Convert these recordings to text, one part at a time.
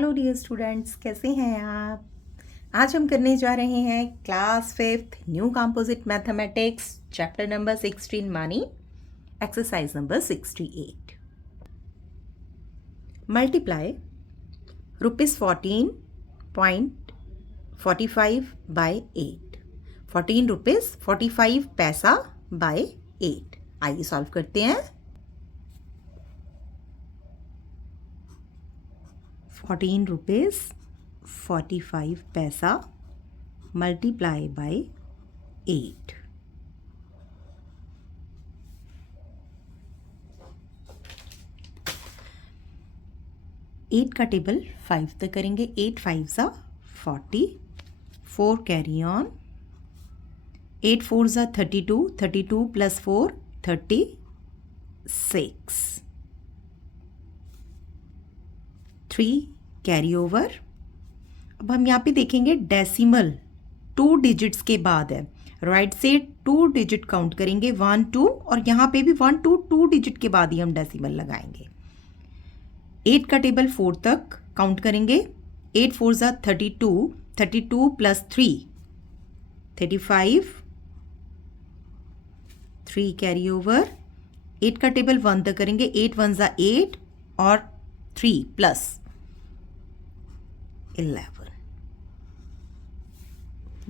Hello dear students, कैसे हैं आप। आज हम करने जा रहे हैं class 5th new composite mathematics chapter number 16 मानी exercise number 68। Multiply ₹14.45 by 8, 14 rupees 45 पैसा बाय 8। आइए सॉल्व करते हैं। 14 रुपीज़ 45 पैसा मल्टीप्लाई बाय 8। एट का टेबल 5 तक करेंगे। 8 5 ज़ा 40, 4 कैरी ऑन, 8 4 ज़ा 32, 32 प्लस 4 36, 3 कैरी ओवर। अब हम यहाँ पे देखेंगे डेसिमल 2 डिजिट्स के बाद है, राइट से 2 डिजिट काउंट करेंगे 1 2, और यहाँ पे भी 1 2 2 डिजिट के बाद ही हम डेसिमल लगाएंगे। 8 का टेबल 4 तक काउंट करेंगे। 8 4 ज़ा 32, 32 प्लस 3 35, 3 कैरी ओवर। 8 का टेबल 1 तक करेंगे। 8 1 ज़ा 8 और 3 plus 11,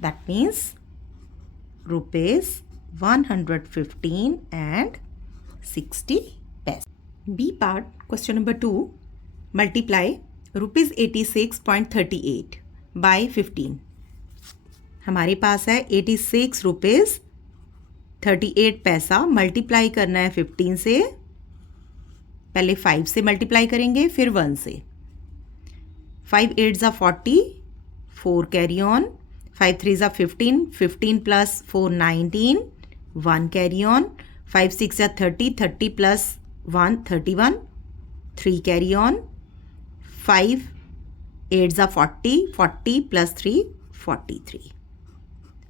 that means ₹115 and 60 paise. B part, question number 2, multiply ₹86.38 by 15। हमारे पास है 86 रुपीज़ 38 पैसा, मल्टीप्लाई करना है 15 से। पहले 5 से मल्टीप्लाई करेंगे, फिर 1 से। 5 8 ज़ा 40, 4 कैरी ऑन, 5 3 ज़ा 15, 15 प्लस 4 19, 1 कैरी ऑन, 5 6 ज़ा 30, 30 प्लस 1 31, 3 कैरी ऑन, 5 8 ज़ा 40, 40 प्लस 3 43।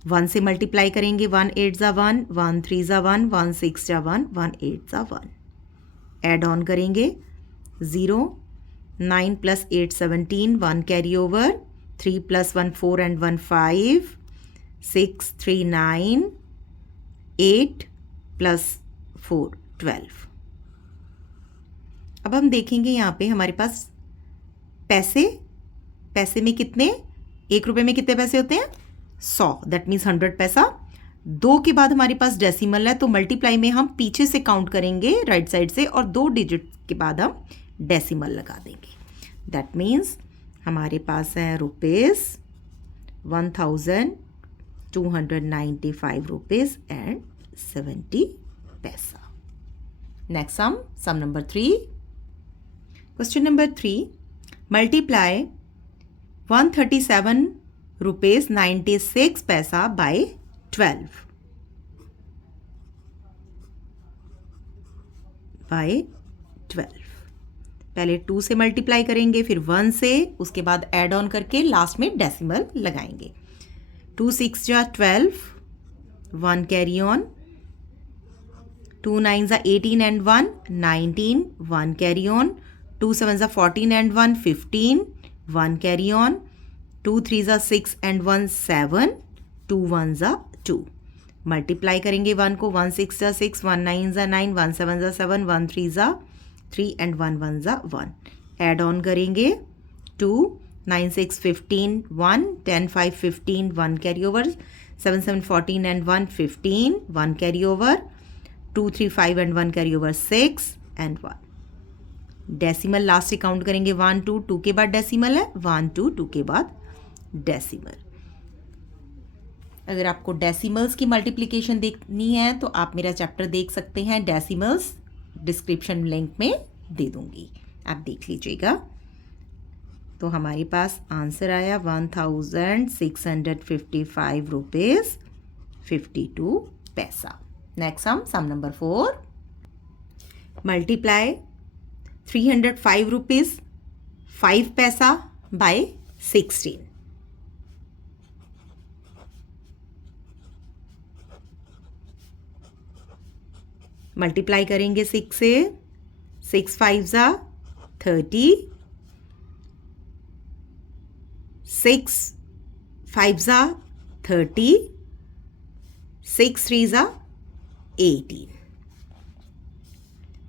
1 से मल्टीप्लाई करेंगे। 1 8 ज़ा 1, 1 3 ज़ा 1, 1 6 ज़ा 1, 1 8 ज़ा 1। ऐड ऑन करेंगे 0, 9 plus 8 17, 1 carry over, 3 plus 1 4 and 1 5, 6 3 9, 8 plus 4 12। अब हम देखेंगे यहाँ पे हमारे पास पैसे में कितने, 1 रुपये में कितने पैसे होते हैं 100, दैट मीन्स 100 पैसा। 2 के बाद हमारे पास डेसिमल है, तो मल्टीप्लाई में हम पीछे से काउंट करेंगे राइट साइड से, और 2 डिजिट के बाद हम डेसिमल लगा देंगे। दैट मीन्स हमारे पास है ₹1295.70 पैसा। Next sum number 3। Question number 3, multiply ₹137.96 पैसा बाय 12 बाय 12। पहले 2 से मल्टीप्लाई करेंगे, फिर 1 से, उसके बाद ऐड ऑन करके लास्ट में डेसिमल लगाएंगे। 2 6 जा 12, 1 कैरी ऑन, 2 9 जा 18 एंड 1 19, 1 कैरी ऑन, 2 7 जा 14 एंड 1 15, 1 कैरी ऑन, 2 3 जा 6 एंड 1 7, 2 1 जा 2। मल्टीप्लाई करेंगे 1 को, 1 6 जा 6, 1 9 जा 9, 1 7 जा 7, 1 3 जा 3 एंड 1 1 जा 1। ऐड ऑन करेंगे 2 9 6 15, 1 10 5 15, 1 carry over, 7 7 14 and 1 15, 1 carry over, 2 3 5 and 1 carry over 6 and 1। Decimal last से काउंट करेंगे 1 2, 2 के बाद डेसिमल है, 1 2 2 के बाद डेसिमल। अगर आपको डेसिमल्स की मल्टीप्लिकेशन देखनी है तो आप मेरा चैप्टर देख सकते हैं, डेसिमल्स डिस्क्रिप्शन लिंक में दे दूंगी, आप देख लीजिएगा। तो हमारे पास आंसर आया ₹1655.52 पैसा। नेक्स्ट सम नंबर 4, मल्टीप्लाई ₹305.5 पैसा बाय 16। मल्टीप्लाई करेंगे 6 से, 6 5 ज़ा 30, 6 5 ज़ा 30, 6 3 ज़ा 18।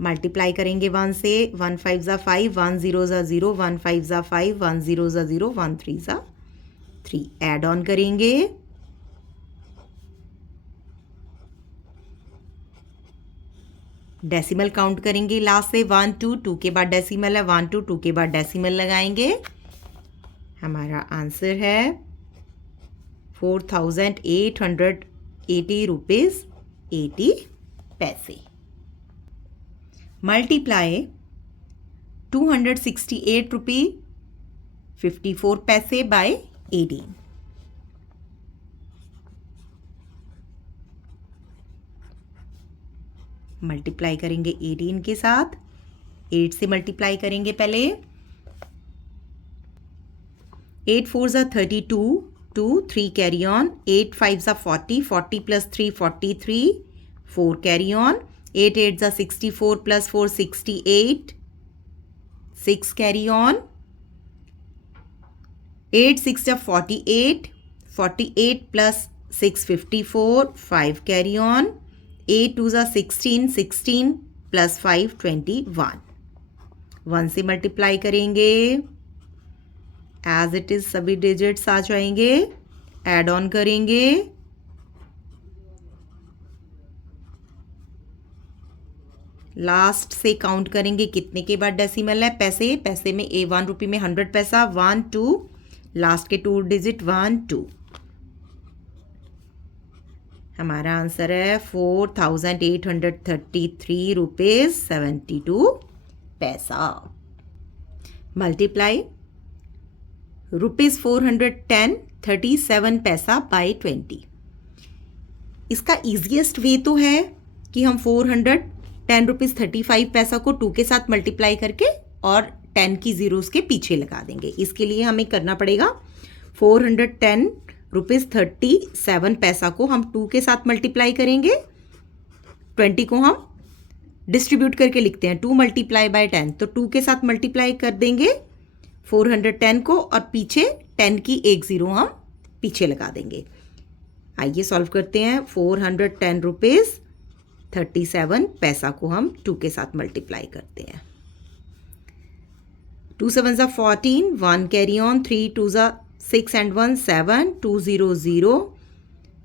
मल्टीप्लाई करेंगे 1 से, 1 5 ज़ा 5, 1 0 ज़ा 0, 1 5 ज़ा 5, 1 0 ज़ा 0, 1 3 ज़ा 3। ऐड ऑन करेंगे, डेसिमल काउंट करेंगे लास्ट से 1 2, 2 के बाद डेसिमल है, 1 2, 2 के बाद डेसिमल लगाएंगे। हमारा आंसर है 4,880 रुपीज़ 80 पैसे। मल्टीप्लाई 268 रुपी 54 पैसे बाय 18। मल्टीप्लाई करेंगे 18 के साथ, 8 से मल्टीप्लाई करेंगे पहले। 8 4 ज़ा 32, 2 3 कैरी ऑन, 8 5 ज़ा 40, 40 प्लस 3 43, 4 कैरी ऑन, 8 8 ज़ा 64 प्लस 4 68, 6 कैरी ऑन, 8 6 ज़ा 48, 48 प्लस 6 54, 5 कैरी ऑन, 8 2 ज़ा 16, 16 प्लस 5 21। 1 से मल्टीप्लाई करेंगे, एज इट इज सभी डिजिट्स आ जाएंगे। ऐड ऑन करेंगे, लास्ट से काउंट करेंगे कितने के बाद डेसिमल है। पैसे, पैसे में 1 रुपये में 100 पैसा, 1 2, लास्ट के 2 डिजिट 1 2। हमारा आंसर है 4,833 रुपीज़ 72 पैसा। मल्टीप्लाई रुपीज़ 410 37 पैसा बाई 20। इसका ईजिएस्ट वे तो है कि हम 410 रुपीज़ 35 पैसा को 2 के साथ मल्टीप्लाई करके और 10 की ज़ीरोज़ के पीछे लगा देंगे। इसके लिए हमें करना पड़ेगा 410 रुपीज़ 37 पैसा को हम 2 के साथ मल्टीप्लाई करेंगे, 20 को हम डिस्ट्रीब्यूट करके लिखते हैं 2 मल्टीप्लाई बाय 10, तो 2 के साथ मल्टीप्लाई कर देंगे 410 को और पीछे 10 की एक ज़ीरो हम पीछे लगा देंगे। आइए सॉल्व करते हैं। 410 रुपीज़ 37 पैसा को हम 2 के साथ मल्टीप्लाई करते हैं। 2 7 ज़ा 14, 1 कैरी ऑन, 3 2 ज़ा 6 and 1 7, 2 0 0,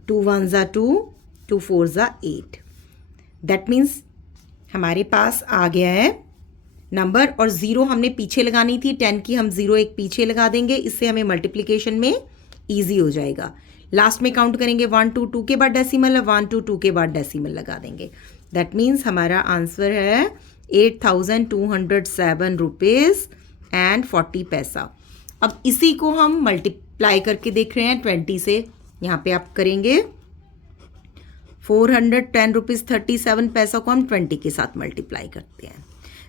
2 1 ज़ा 2, 2 4 ज़ा 8। दैट मीन्स हमारे पास आ गया है नंबर और ज़ीरो हमने पीछे लगानी थी, 10 की हम ज़ीरो एक पीछे लगा देंगे, इससे हमें मल्टीप्लिकेशन में ईजी हो जाएगा। लास्ट में काउंट करेंगे 1 2, 2 के बाद डेसिमल है, 1 2, 2 के बाद डेसिमल लगा देंगे। दैट मीन्स हमारा आंसर है 8,207 रुपीज़ एंड 40 पैसा। अब इसी को हम मल्टीप्लाई करके देख रहे हैं 20 से। यहाँ पे आप करेंगे 410 रुपीज़ 37 पैसा को हम 20 के साथ मल्टीप्लाई करते हैं।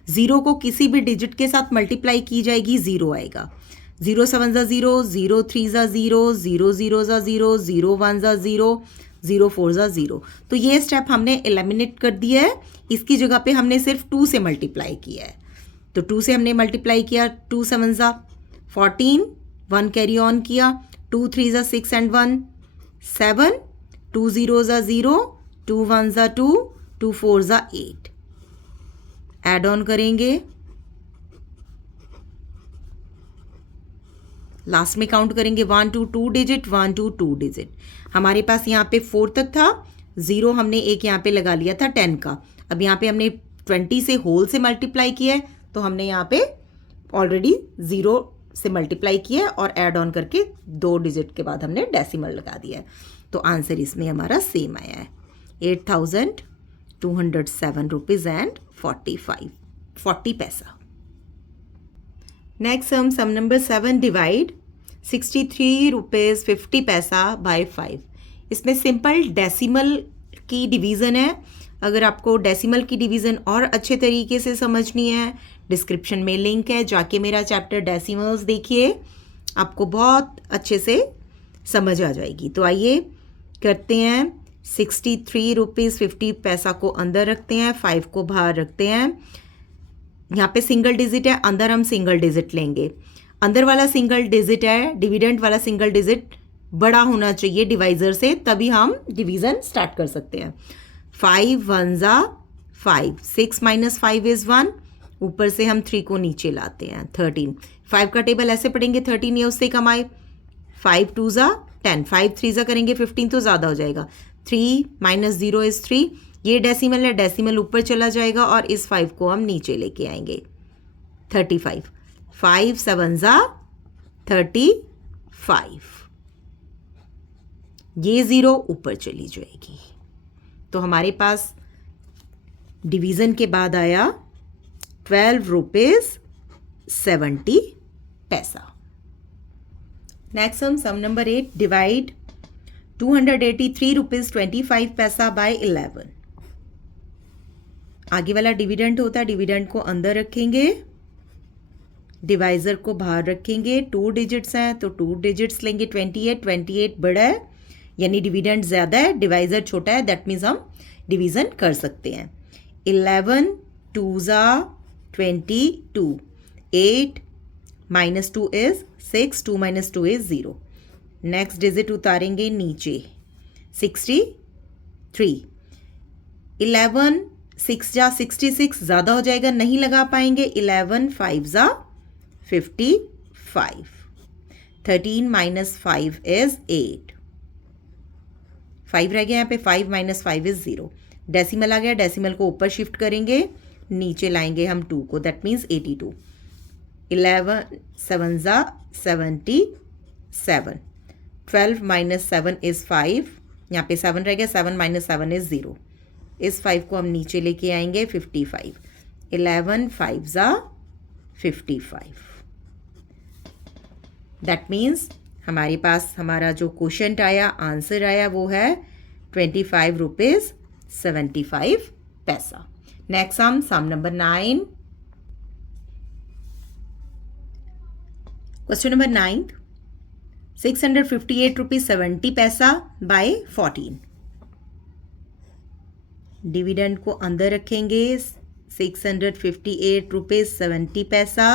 ज़ीरो को किसी भी डिजिट के साथ मल्टीप्लाई की जाएगी, ज़ीरो आएगा। 0 7 ज़ा 0, 0 3 ज़ा 0, 0 0 ज़ा 0, 0 1 ज़ा 0, 0 4 ज़ा 0। तो ये स्टेप हमने एलिमिनेट कर दिया है। इसकी जगह पे हमने सिर्फ 2 से मल्टीप्लाई किया है। तो 2 से हमने मल्टीप्लाई किया, 2 7 ज़ा 14, 1 कैरी ऑन किया, 2 3 ज़ा 6 and 1 7, 2 0 ज़ा 0, 2 1 ज़ा 2, 2 4 ज़ा 8। ऐड ऑन करेंगे, लास्ट में काउंट करेंगे 1 2 2 डिजिट, 1 2 2 डिजिट। हमारे पास यहाँ पे 4 तक था, ज़ीरो हमने एक यहाँ पे लगा लिया था 10 का। अब यहाँ पे हमने 20 से होल से मल्टीप्लाई किया है, तो हमने यहाँ पे ऑलरेडी ज़ीरो से मल्टीप्लाई किया है और ऐड ऑन करके 2 डिजिट के बाद हमने डेसिमल लगा दिया है। तो आंसर इसमें हमारा सेम आया है 8,207 रुपीज़ एंड 40 पैसा। Next sum number 7, divide 63 rupees 50 पैसा बाय 5। इसमें सिंपल डेसिमल की डिवीज़न है। अगर आपको डेसिमल की डिवीज़न और अच्छे तरीके से समझनी है, डिस्क्रिप्शन में लिंक है, जाके मेरा चैप्टर डेसिमल्स देखिए, आपको बहुत अच्छे से समझ आ जाएगी। तो आइए करते हैं। 63 रुपीज़ 50 पैसा को अंदर रखते हैं, 5 को बाहर रखते हैं। यहाँ पे सिंगल डिजिट है, अंदर हम सिंगल डिजिट लेंगे। अंदर वाला सिंगल डिजिट है, डिविडेंड वाला सिंगल डिजिट बड़ा होना चाहिए डिवाइज़र से, तभी हम डिवीज़न स्टार्ट कर सकते हैं। 5 1 ज़ा 5, 6 - 5 इज़ 1, ऊपर से हम 3 को नीचे लाते हैं 13। 5 का टेबल ऐसे पढ़ेंगे 13 या उससे कम आए। 5 2 ज़ा 10, 5 3 ज़ा करेंगे 15 तो ज़्यादा हो जाएगा। 3 - 0 इज़ 3, ये डेसिमल है, डेसिमल ऊपर चला जाएगा और इस 5 को हम नीचे लेके आएंगे 35। 5 7 ज़ा 35, ये 0 ऊपर चली जाएगी। तो हमारे पास डिवीज़न के बाद आया 12 रुपीज़ 70 पैसा। Next sum number 8, divide 283 rupees 25 पैसा बाय 11। आगे वाला डिविडेंड होता है, डिविडेंड को अंदर रखेंगे, डिवाइज़र को बाहर रखेंगे। 2 डिजिट्स हैं तो 2 डिजिट्स लेंगे। 28 बड़ा है यानी डिविडेंड ज़्यादा है, डिवाइज़र छोटा है, दैट मीन्स हम डिवीज़न कर सकते हैं। 11 2 ज़ा 22, 8 - 2 इज़ 6, 2 - 2 इज़ 0। नेक्स्ट डिजिट उतारेंगे नीचे 63। 11 6 जा 66 ज़्यादा हो जाएगा, नहीं लगा पाएंगे। 11 5 ज़ा 55, 13 - 5 इज़ 8, 5 रह गया यहाँ पे। 5 - 5 इज़ 0। डेसिमल आ गया, डेसिमल को ऊपर शिफ्ट करेंगे, नीचे लाएंगे हम 2 को, दैट मीन्स 82। 11 7 ज़ा 77, 12 - 7 इज़ 5, यहाँ पे 7 रह गया, 7 - 7 इज़ 0। इस 5 को हम नीचे लेके आएंगे 55। 11 5 ज़ा 55, दैट मीन्स हमारे पास हमारा जो क्वेश्चन आया, आंसर आया, वो है 25 रुपीज़ 75 पैसा। Next sum number 9। Question number 9, 658 rupees 70 पैसा बाय 14। डिविडेंड को अंदर रखेंगे, 658 रुपीज़ 70 पैसा।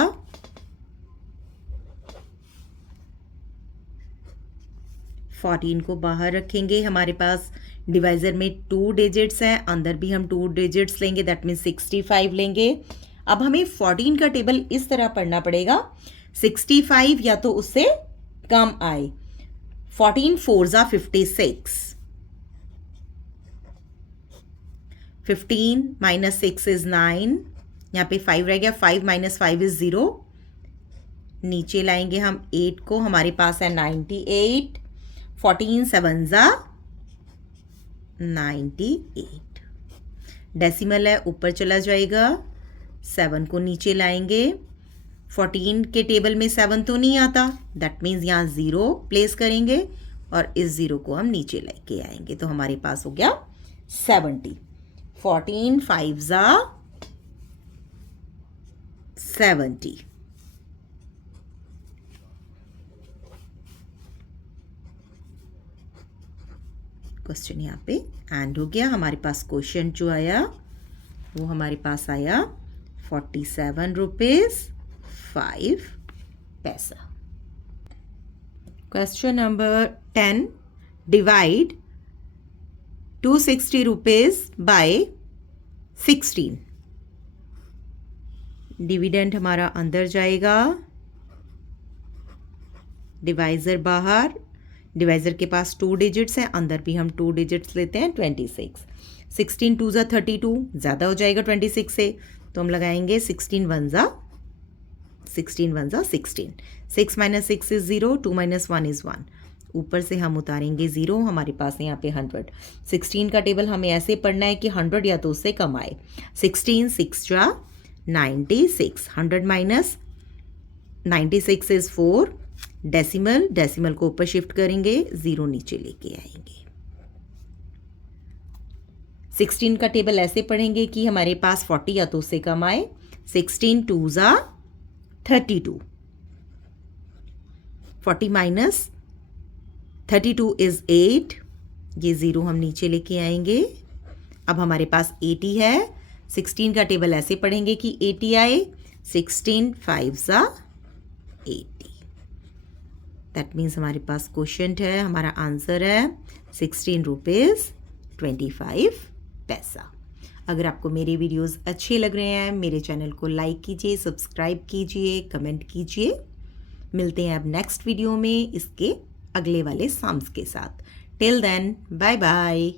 फोर्टीन को बाहर रखेंगे। हमारे पास डिवाइज़र में 2 डिजिट्स हैं, अंदर भी हम 2 डिजिट्स लेंगे, दैट मीन्स 65 लेंगे। अब हमें 14 का टेबल इस तरह पढ़ना पड़ेगा, 65 या तो उससे कम आए। 14 4 ज़ा 56, 15 - 6 इज़ 9, यहाँ पे 5 रह गया। 5 - 5 इज़ 0, नीचे लाएंगे हम 8 को, हमारे पास है 98। 14 7 ज़ा 98, डेसिमल है, ऊपर चला जाएगा। 7 को नीचे लाएंगे। 14 के टेबल में 7 तो नहीं आता, दैट मीन्स यहाँ 0 प्लेस करेंगे और इस 0 को हम नीचे लेके आएंगे, तो हमारे पास हो गया 70। 14 5 ज़ा 70। क्वेश्चन यहाँ पे एंड हो गया। हमारे पास क्वेश्चन जो आया वो हमारे पास आया 47 रुपीज़ 5 पैसा। Question number 10, divide 260 rupees by 16। Dividend हमारा अंदर जाएगा, डिवाइज़र बाहर। डिवाइज़र के पास 2 डिजिट्स हैं, अंदर भी हम 2 डिजिट्स लेते हैं। 26, 16 2 ज़ा 32, ज़्यादा हो जाएगा 26 से, तो हम लगाएंगे 16 1 ज़ा 16, 6 - 6 इज़ 0, 2 - 1 इज़ 1, ऊपर से हम उतारेंगे 0, हमारे पास है यहाँ पे 100। 16 का टेबल हमें ऐसे पढ़ना है कि 100 या तो उससे कम आए। 16 6 जा 96, 100 - 96 इज़ 4, डेसिमल को ऊपर शिफ्ट करेंगे, 0 नीचे लेके आएंगे। 16 का टेबल ऐसे पढ़ेंगे कि हमारे पास 40 या तो उससे कम आए। 16 2 ज़ा 32, 40 - 32 इज़ 8, ये 0 हम नीचे लेके आएंगे। अब हमारे पास 80 है। 16 का टेबल ऐसे पढ़ेंगे कि 80 आए। 16 5 ज़ा 80, दैट मीन्स हमारे पास क्वोशंट है, हमारा आंसर है 16 रुपीज़ 25 पैसा। अगर आपको मेरे वीडियोस अच्छे लग रहे हैं, मेरे चैनल को लाइक कीजिए, सब्सक्राइब कीजिए, कमेंट कीजिए। मिलते हैं अब नेक्स्ट वीडियो में इसके अगले वाले सम्स के साथ। Till then bye bye.